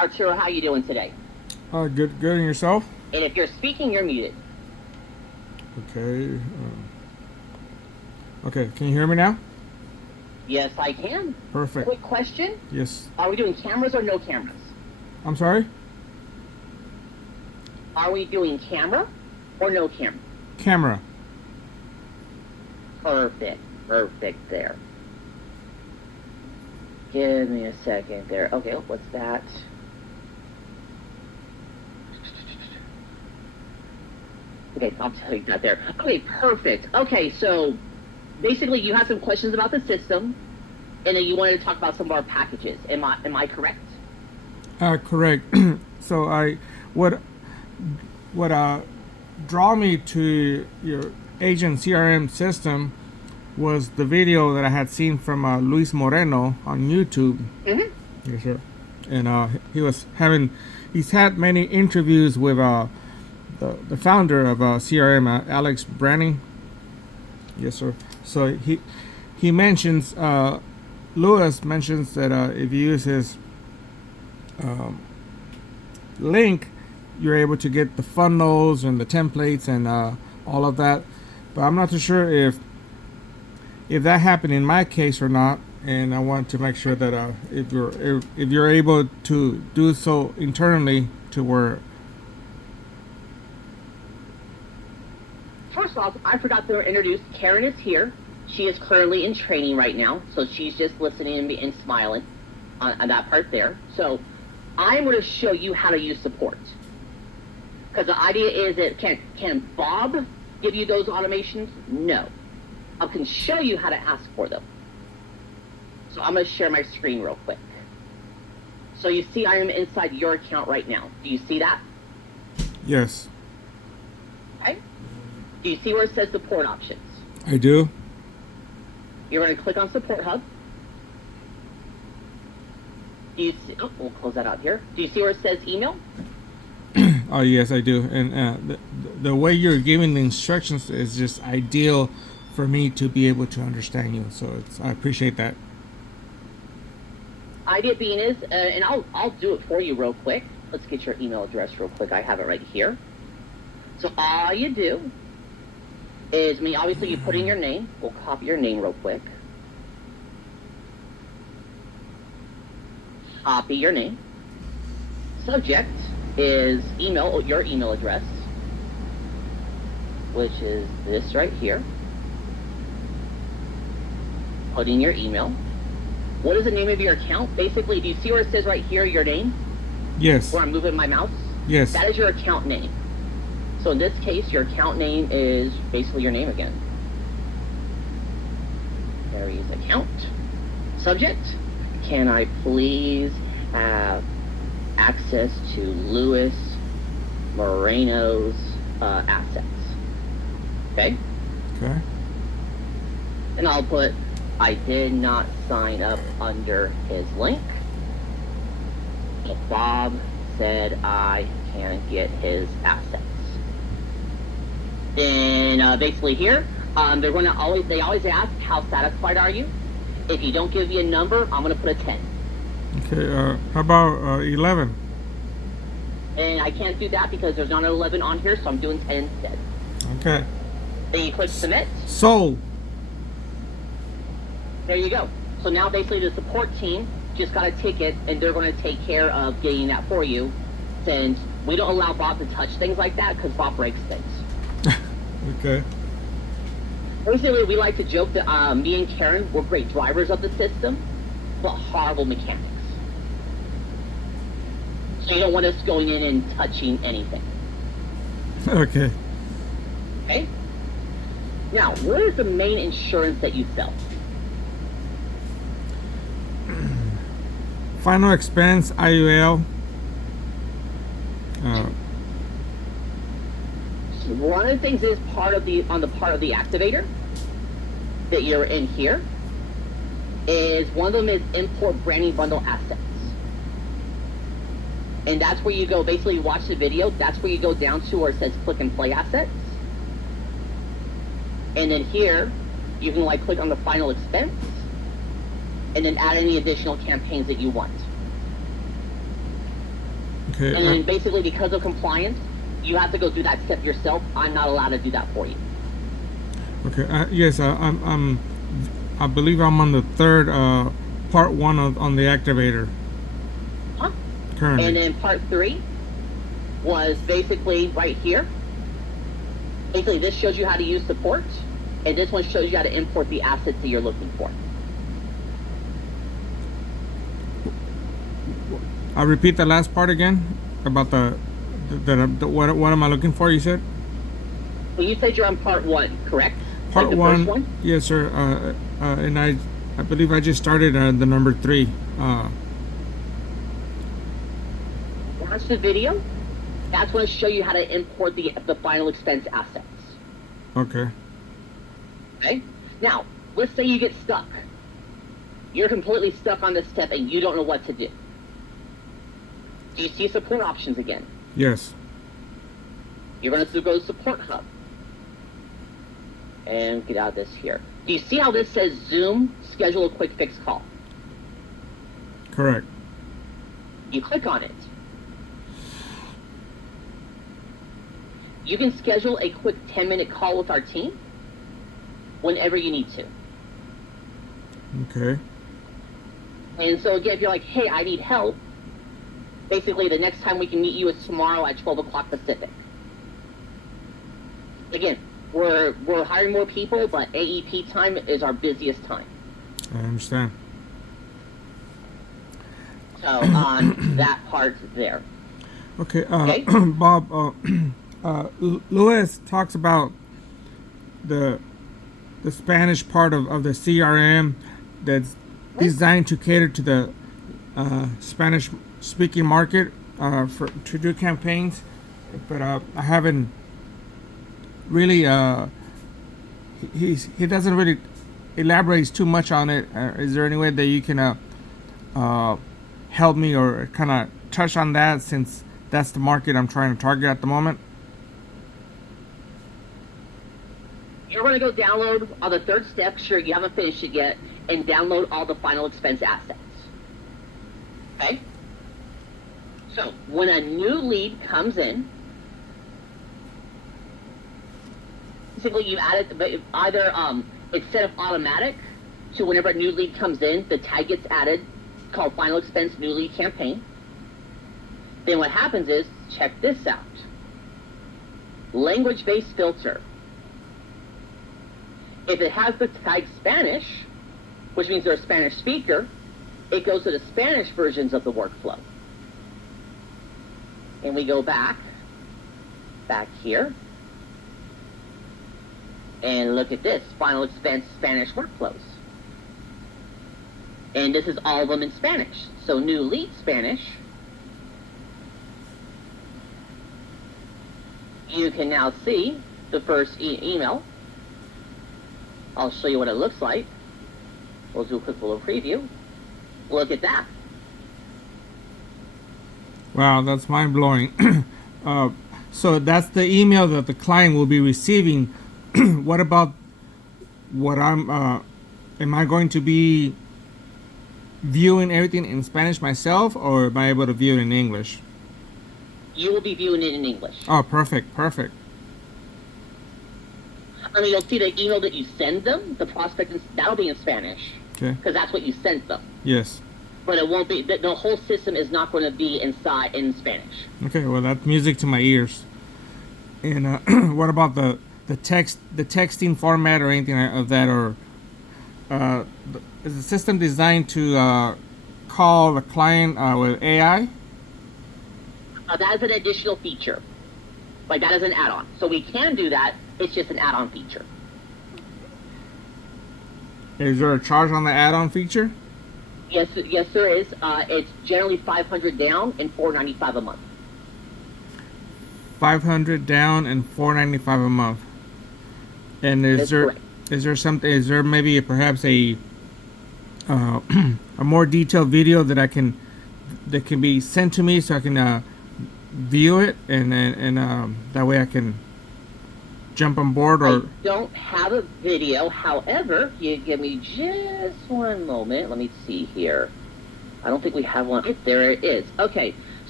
Arturo, how you doing today? Good, good. And yourself? And if you're speaking, you're muted. Okay. Okay. Can you hear me now? Yes, I can. Perfect. Quick question. Yes. Are we doing cameras or no cameras? I'm sorry? Are we doing camera or no camera? Camera. Perfect. Perfect there. Give me a second there. Okay, what's that? Okay, I'll tell you that there. Okay, perfect. Okay, so basically you had some questions about the system, and then you wanted to talk about some of our packages. Am I correct? Correct. So what draw me to your agent CRM system was the video that I had seen from Luis Moreno on YouTube. Mm-hmm. Yes, sir. And he's had many interviews with the founder of CRM, Alex Branning. Yes, sir. So he mentions Lewis mentions that if you use his link, you're able to get the funnels and the templates and all of that. But I'm not too sure if that happened in my case or not. And I want to make sure that if you're able to do so internally to where. First off, I forgot to introduce Karen is here. She is currently in training right now, so she's just listening and smiling on that part there. So I'm going to show you how to use support. Because the idea is that can Bob give you those automations? No. I can show you how to ask for them. So I'm going to share my screen real quick. So you see I am inside your account right now. Do you see that? Yes. Okay. Do you see where it says support options? I do. You're going to click on Support Hub. Do you see, we'll close that out here. Do you see where it says email? Oh yes, I do. And the way you're giving the instructions is just ideal for me to be able to understand you. So I appreciate that. Idea being is, and I'll do it for you real quick. Let's get your email address real quick. I have it right here. So all you do is, obviously you put in your name. We'll copy your name real quick. Copy your name. Subject is email, your email address, which is this right here. Put in your email. What is the name of your account? Basically, do you see where it says right here, your name? Yes. Where I'm moving my mouse? Yes. That is your account name. So in this case, your account name is basically your name again. Mary's account. Subject, can I please have access to Luis Moreno's assets? Okay? Okay. And I'll put, I did not sign up under his link. Bob said I can get his assets. Then basically here, they always ask, how satisfied are you? If you don't give me a number, I'm going to put a 10. Okay, how about 11? And I can't do that because there's not an 11 on here, so I'm doing 10 instead. Okay. Then you click submit. Sold. There you go. So now basically the support team just got a ticket, and they're going to take care of getting that for you, since we don't allow Bob to touch things like that because Bob breaks things. Okay. Basically, we like to joke that me and Karen were great drivers of the system, but horrible mechanics. So you don't want us going in and touching anything. Okay. Okay? Now, what is the main insurance that you sell? Final expense, IUL. One of the things is on the part of the activator that you're in here is one of them is import branding bundle assets. And that's where you go, basically you watch the video, that's where you go down to where it says click and play assets. And then here, you can click on the final expense and then add any additional campaigns that you want. Okay. And then basically, because of compliance, you have to go through that step yourself. I'm not allowed to do that for you. Okay. Yes. I believe I'm on the third part one on the activator Huh? currently. And then part 3 was basically right here. Basically, this shows you how to use support, and this one shows you how to import the assets that you're looking for. I'll repeat the last part again about the what am I looking for? You said Well, you said you're on part 1, correct? part Like the one. first one? Yes, sir. And I believe I just started the number 3. Watch the video. That's going to show you how to import the final expense assets. Okay. Okay? Now, let's say you get stuck. You're completely stuck on this step and you don't know what to do. Do you see support options again? Yes. You're going to go to Support Hub. And get out of this here. Do you see how this says Zoom, schedule a quick fix call? Correct. You click on it. You can schedule a quick 10-minute call with our team whenever you need to. Okay. And so again, if you're like, hey, I need help, basically the next time we can meet you is tomorrow at 12 o'clock Pacific. Again, we're hiring more people, but AEP time is our busiest time. I understand. So on that part there. Okay. Okay. Bob. Lewis talks about the Spanish part of the CRM that's designed to cater to the Spanish speaking market to do campaigns, but I haven't really he doesn't really elaborate too much on it. Is there any way that you can help me or kind of touch on that, since that's the market I'm trying to target at the moment? You're going to go download on the third step, sure you haven't finished it yet, and download all the final expense assets. Okay? So, when a new lead comes in, basically you add it, either it's set up automatic to whenever a new lead comes in, the tag gets added, called final expense new lead campaign. Then what happens is, check this out. Language-based filter. If it has the tag Spanish, which means they're a Spanish speaker, it goes to the Spanish versions of the workflow. And we go back here, and look at this, final expense Spanish workflows. And this is all of them in Spanish. So new lead Spanish, you can now see the first email. I'll show you what it looks like. We'll do a quick little preview. Look at that. Wow, that's mind blowing. So that's the email that the client will be receiving. What about what am I going to be viewing everything in Spanish myself, or am I able to view it in English? You will be viewing it in English. Oh, perfect. I mean, you'll see the email that you send them, the prospect, that'll be in Spanish. Okay. Because that's what you sent them. Yes. But it won't be, the whole system is not going to be in Spanish. Okay, well, that's music to my ears. And what about the texting format or anything of that, or is the system designed to call the client with AI? That is an additional feature. Like, that is an add-on. So we can do that, it's just an add-on feature. Is there a charge on the add-on feature? Yes, there is. It's generally $500 down and $495 a month. $500 down and $495 a month. And is there maybe perhaps a more detailed video that can be sent to me so I can view it, and that way I can jump on board? Or I don't have a video. However, if you give me just one moment, let me see here. I don't think we have one. There it is. Okay,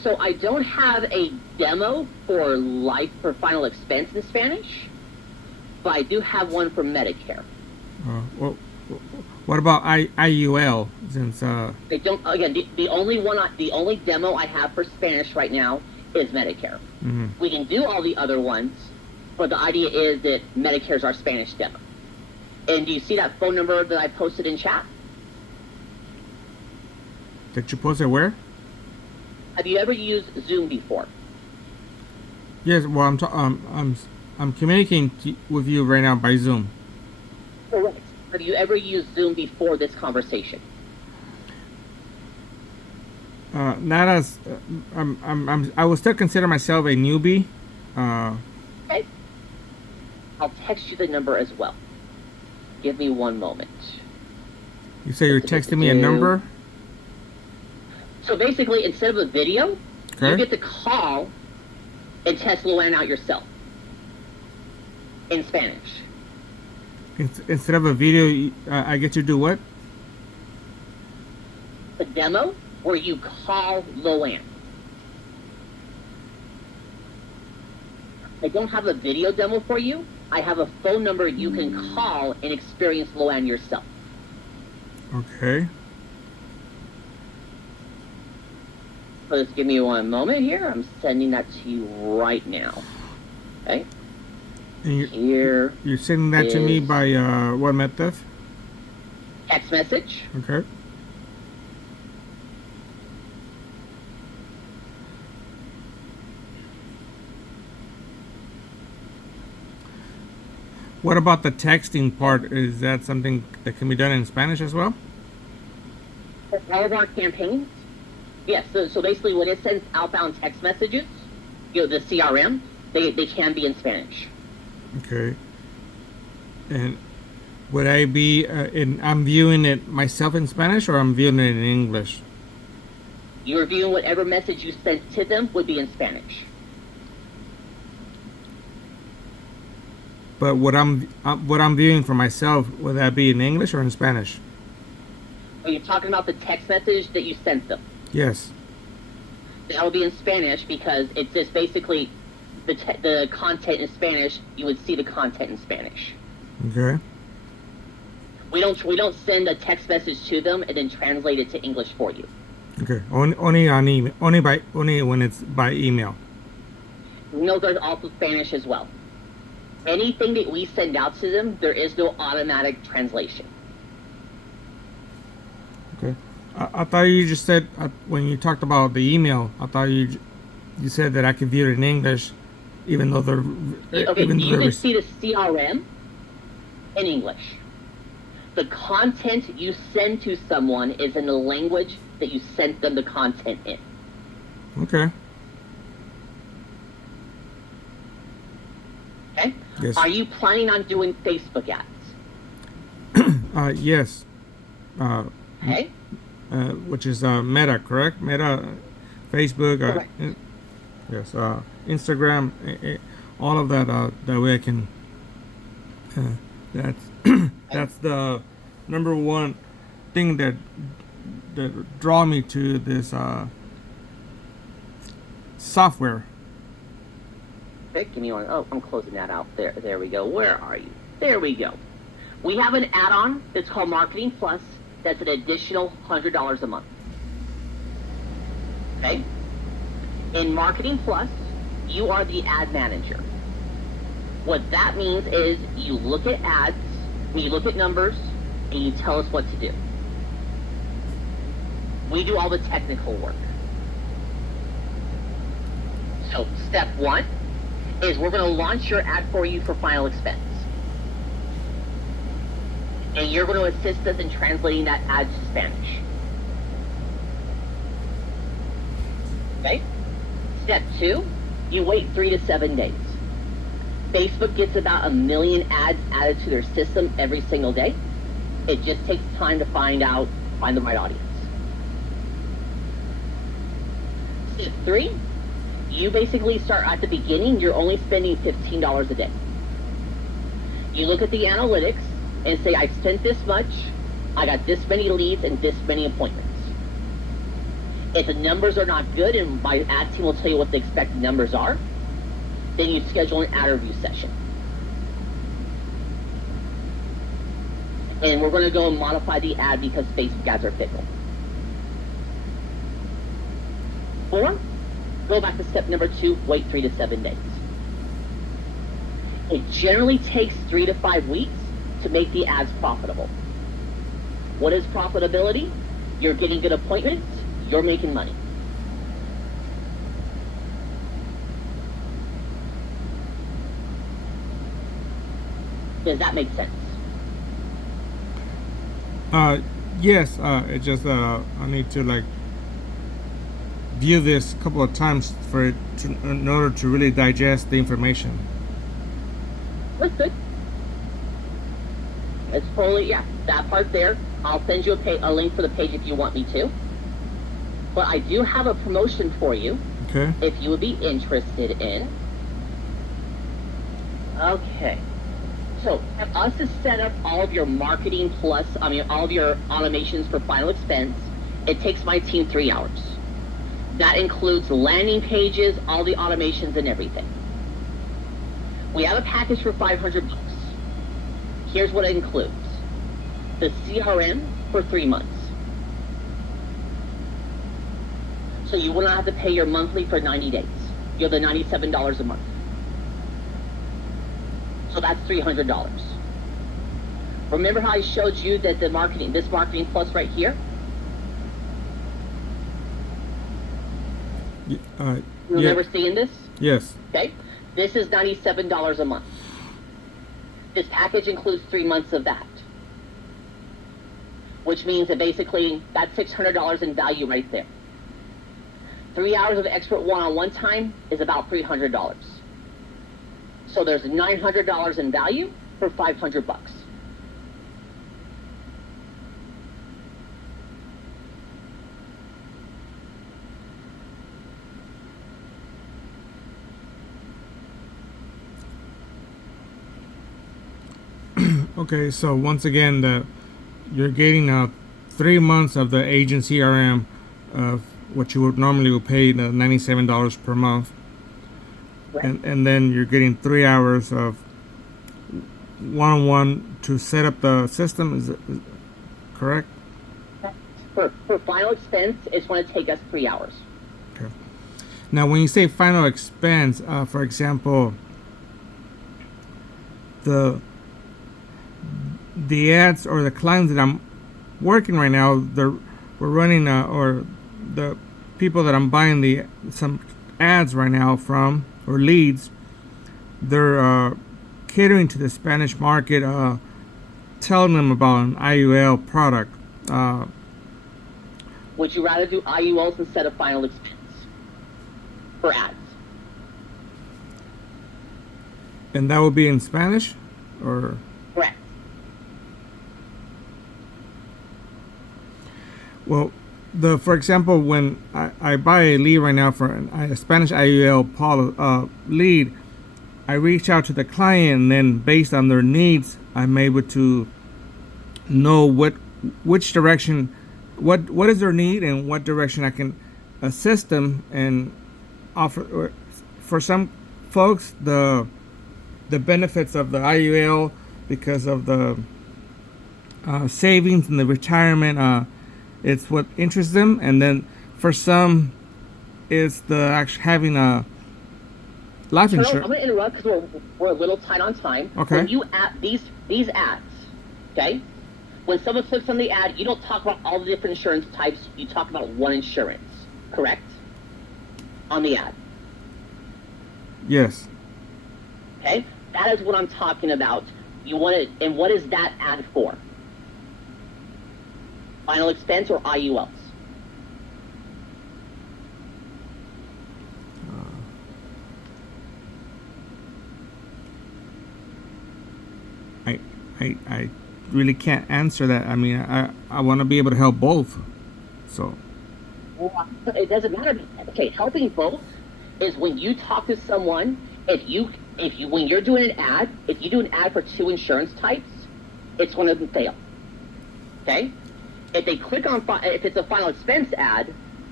So I don't have a demo for final expense in Spanish, but I do have one for Medicare. Well, what about IUL? Since I don't. Again, the only demo I have for Spanish right now is Medicare. mm-hmm. We can do all the other ones, but the idea is that Medicare is our Spanish demo. And do you see that phone number that I posted in chat? Did you post it where? Have you ever used Zoom before? Yes. Well, I'm communicating with you right now by Zoom. Correct. Have you ever used Zoom before this conversation? Not as I would still consider myself a newbie. Okay. I'll text you the number as well. Give me one moment. You say you're texting me a number? So basically, instead of a video, Okay. you get to call and test Luann out yourself in Spanish. Instead of a video, I get to do what? A demo where you call Luann. I don't have a video demo for you. I have a phone number you can call and experience Luann yourself. Okay. So just give me one moment here. I'm sending that to you right now. Okay? And Here. you're sending that to me by what method? Text message. Okay. What about the texting part? Is that something that can be done in Spanish as well? For all of our campaigns, yes. So basically, when it sends outbound text messages, the CRM, they can be in Spanish. Okay. And would I be I'm viewing it myself in Spanish, or I'm viewing it in English? You're viewing whatever message you sent to them would be in Spanish. But what I'm viewing for myself, would that be in English or in Spanish? Are you talking about the text message that you sent them? Yes. That will be in Spanish because it's just basically the content in Spanish. You would see the content in Spanish. Okay. We don't send a text message to them and then translate it to English for you. Okay. Only on email. Only when it's by email. No, there's also Spanish as well. Anything that we send out to them, there is no automatic translation. Okay. I thought you just said when you talked about the email, I thought you said that I could view it in English, even though they're Okay, you can see the CRM in English. The content you send to someone is in the language that you sent them the content in. Okay. Okay? Yes. Are you planning on doing Facebook ads? Yes. Okay? Which is Meta, correct? Meta, Facebook, Correct. yes, Instagram, all of that. That way I can. That's that's the number one thing that draw me to this software. Okay, give me one. Oh, I'm closing that out. There we go. Where are you? There we go. We have an add-on that's called Marketing Plus. That's an additional $100 a month. Okay? In Marketing Plus, you are the ad manager. What that means is you look at ads, you look at numbers, and you tell us what to do. We do all the technical work. So, step one is we're going to launch your ad for you for final expense. And you're going to assist us in translating that ad to Spanish. Okay? Step two, you wait 3 to 7 days. Facebook gets about 1 million ads added to their system every single day. It just takes time to find the right audience. Step three, you basically start at the beginning. You're only spending $15 a day. You look at the analytics and say, I spent this much, I got this many leads and this many appointments. If the numbers are not good, and my ad team will tell you what the expected numbers are, then you schedule an ad review session. And we're going to go and modify the ad because Facebook ads are fickle. 4, go back to step number 2, wait 3 to 7 days. It generally takes 3 to 5 weeks to make the ads profitable. What is profitability? You're getting good appointments, you're making money. Does that make sense? Yes. It just I need to like view this a couple of times for it in order to really digest the information. That's good. It's totally, yeah, that part there. I'll send you a link for the page if you want me to. But I do have a promotion for you. Okay. If you would be interested in. Okay. So, us to set up all of your marketing plus, all of your automations for final expense, it takes my team 3 hours. That includes landing pages, all the automations and everything. We have a package for $500. Here's what it includes. The CRM for 3 months. So you will not have to pay your monthly for 90 days. You're the $97 a month. So that's $300. Remember how I showed you that this marketing plus right here? You remember seeing this? Yes. Okay. This is $97 a month. This package includes 3 months of that. Which means that basically that's $600 in value right there. 3 hours of expert one-on-one time is about $300. So there's $900 in value for $500. Okay, so once again, you're getting 3 months of the agent CRM of what you would normally pay the $97 per month, Right. and then you're getting 3 hours of one-on-one to set up the system. Is correct? For final expense, it's going to take us 3 hours. Okay. Now, when you say final expense, for example, the ads or the clients that I'm working right now, we're running or the people that I'm buying some ads right now from or leads, they're catering to the Spanish market, telling them about an IUL product. Would you rather do IULs instead of final expense for ads? And that would be in Spanish, or? Correct. Well, for example, when I buy a lead right now for a Spanish IUL lead, I reach out to the client, and then based on their needs, I'm able to know which direction, what is their need, and what direction I can assist them and offer. For some folks, the benefits of the IUL because of the savings and the retirement. It's what interests them, and then for some, it's the actually having a life insurance. I'm going to interrupt because we're a little tight on time. Okay. When you add these ads, okay? When someone clicks on the ad, you don't talk about all the different insurance types. You talk about one insurance, correct? On the ad. Yes. Okay? That is what I'm talking about. You want it, and what is that ad for? Final expense or IULs? I really can't answer that. I mean, I want to be able to help both. So. Well, it doesn't matter. Okay, helping both is when you talk to someone. When you're doing an ad, if you do an ad for 2 insurance types, it's one of them fail. Okay. If they click on if it's a final expense ad,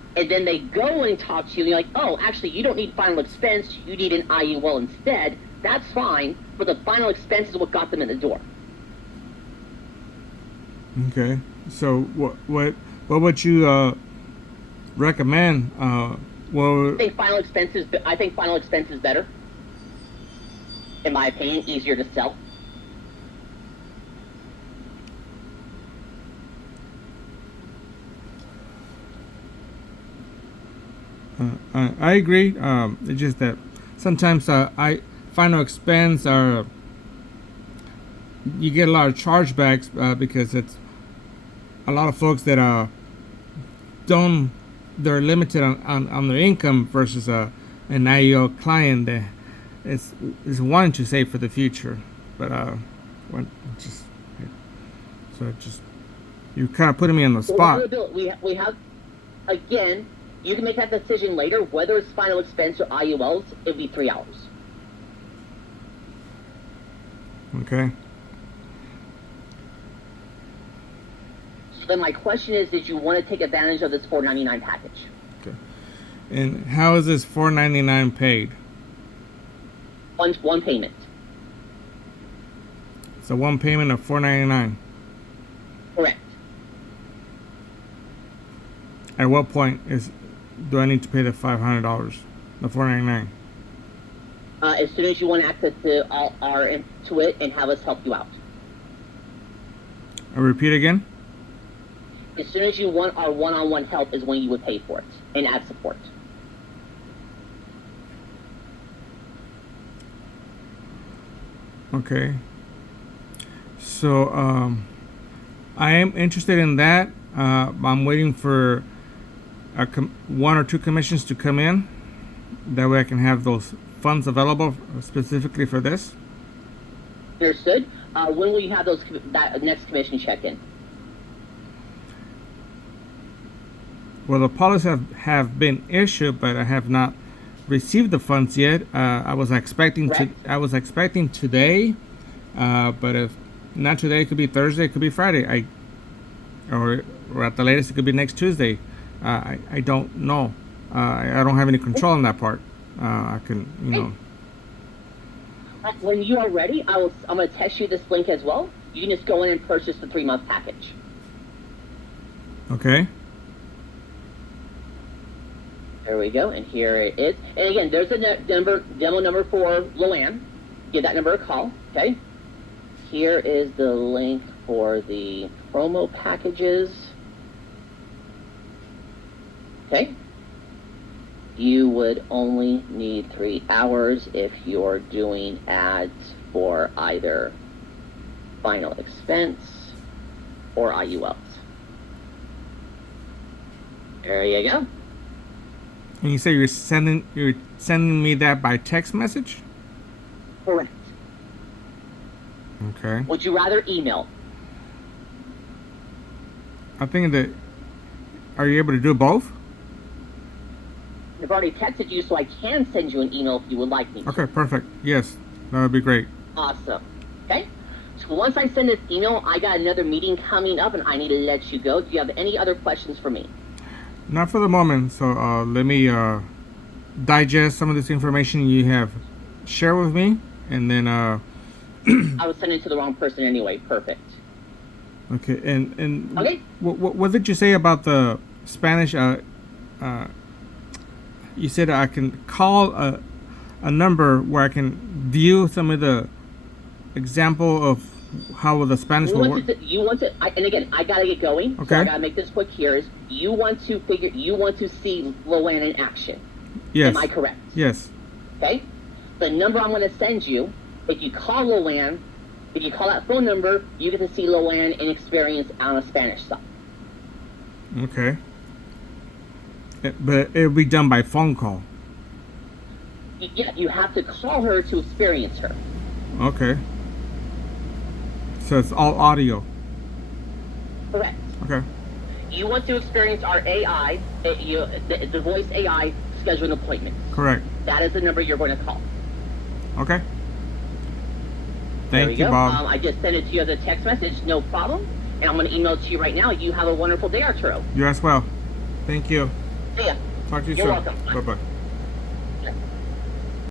and then they go and talk to you, and you're like, oh, actually, you don't need final expense, you need an IUL instead, that's fine, but the final expense is what got them in the door. Okay. So what would you recommend? Well, I think final expense is better. In my opinion, easier to sell. I agree. It's just that sometimes I final expense are you get a lot of chargebacks because it's a lot of folks that don't they're limited on their income versus an IEO client that is wanting to save for the future, but just so it just you're kind of putting me on the spot. We have again. You can make that decision later, whether it's final expense or IULs. It'll be 3 hours. Okay. So then my question is, did you want to take advantage of this $4.99 package? Okay. And how is this $4.99 paid? One payment. So one payment of $4.99. Correct. At what point do I need to pay the $500? The $4.99. As soon as you want access to to it and have us help you out. I repeat again. As soon as you want our one-on-one help is when you would pay for it and add support. Okay. So I am interested in that. I'm waiting for one or two commissions to come in. That way I can have those funds available specifically for this. Understood. When will you have that next commission check in? Well, the policies have been issued, but I have not received the funds yet. I was expecting today, but if not today, it could be Thursday, it could be Friday. Or at the latest, it could be next Tuesday. I don't know. I don't have any control on that part. I can, When you are ready, I'm going to test you this link as well. You can just go in and purchase the 3-month package. Okay. There we go, and here it is. And again, there's a demo number for Luann. Give that number a call, okay? Here is the link for the promo packages. Okay? You would only need 3 hours if you're doing ads for either final expense or IULs. There you go. And you say you're sending me that by text message? Correct. Okay. Would you rather email? I think that. Are you able to do both? I've already texted you, so I can send you an email if you would like me to. Okay, perfect. Yes, that would be great. Awesome. Okay? So once I send this email, I got another meeting coming up, and I need to let you go. Do you have any other questions for me? Not for the moment. So let me digest some of this information you have shared with me, and then. I was sending it to the wrong person anyway. Perfect. Okay, and Okay. What did you say about the Spanish? You said I can call a number where I can view some of the example of how the Spanish will work. And again, I gotta get going. Okay. So I gotta make this quick here. Is you want to see Luann in action? Yes. Am I correct? Yes. Okay. The number I'm gonna send you. If you call Luann, if you call that phone number, you get to see Luann in experience on a Spanish side. Okay. But it'll be done by phone call. Yeah, you have to call her to experience her. Okay. So it's all audio. Correct. Okay. You want to experience our AI, the voice AI scheduling appointment. Correct. That is the number you're going to call. Okay. There Thank you, go. Bob. I just sent it to you as a text message, no problem. And I'm going to email it to you right now. You have a wonderful day, Arturo. You as well. Thank you. See ya. Talk to you You're soon. welcome. Bye bye.